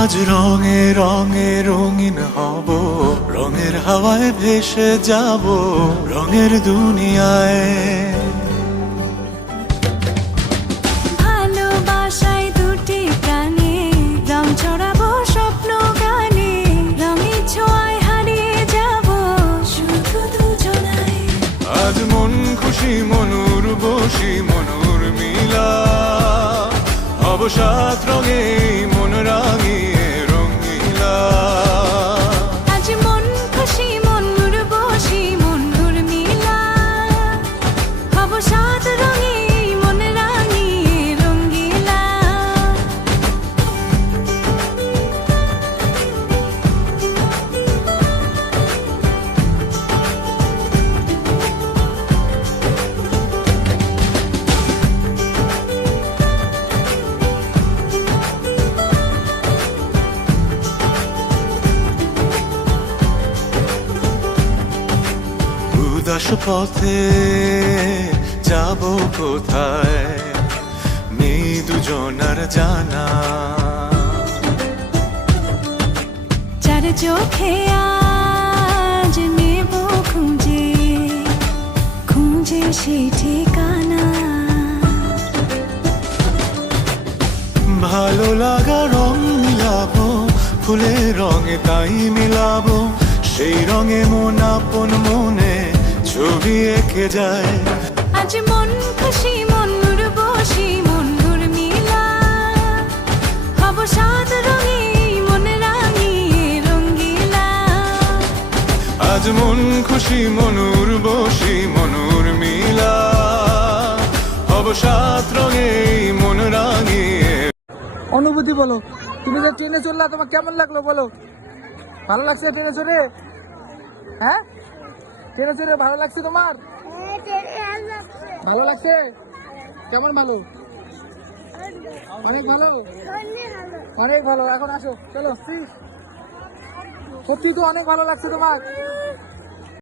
আজ রঙে রঙে রঙিন হব, রঙের হাওয়ায় ভেসে যাব রঙের দুনিয়ায়। ভালোবাসায় দুটি প্রাণে রং ছড়াবো স্বপ্ন গানে, রঙের ছোঁয়ায় হারিয়ে যাব শুধু দুজনায়। আজ মন খুশি মনুর বসি মনুর মিলা, হব সাত রঙে মন রাঙিয়ে রঙিলা। আজ মন খুশি মনুর বসি মনুর মিলা, হব সাত রঙে মন রাঙিয়ে রঙ্গিলা। উদাস পথে যাব কোথায়, নেই দুজনার জানা। চার চোখে আজ নেব খুঁজে খুঁজে সেই ঠিকানা। ভালো লাগা রং মিলাবো, ফুলের রঙে তাই মিলাবো, সেই রঙে মন আপন মনে ছবি এঁকে যায়। আজ মন খুশি মনুর বসি মনুর মিলা, হব সাত রঙে মন রাঙিয়ে রঙ্গিলা। আজ মন খুশি মনুর বসি মনুর মিলা, হব সাত রঙে মন রাঙিয়ে। অনুভূতি বলো, তুমি যে ট্রেনে চললা তোমার কেমন লাগলো বলো? ভালো লাগছে ট্রেনে চড়ে? হ্যাঁ, ট্রেনে চড়ে ভালো লাগছে তোমার? ভালো লাগছে? কেমন ভালো? অনেক ভালো, অনেক ভালো। এখন আসো, চলো। সত্যি তো অনেক ভালো লাগছে তোমার?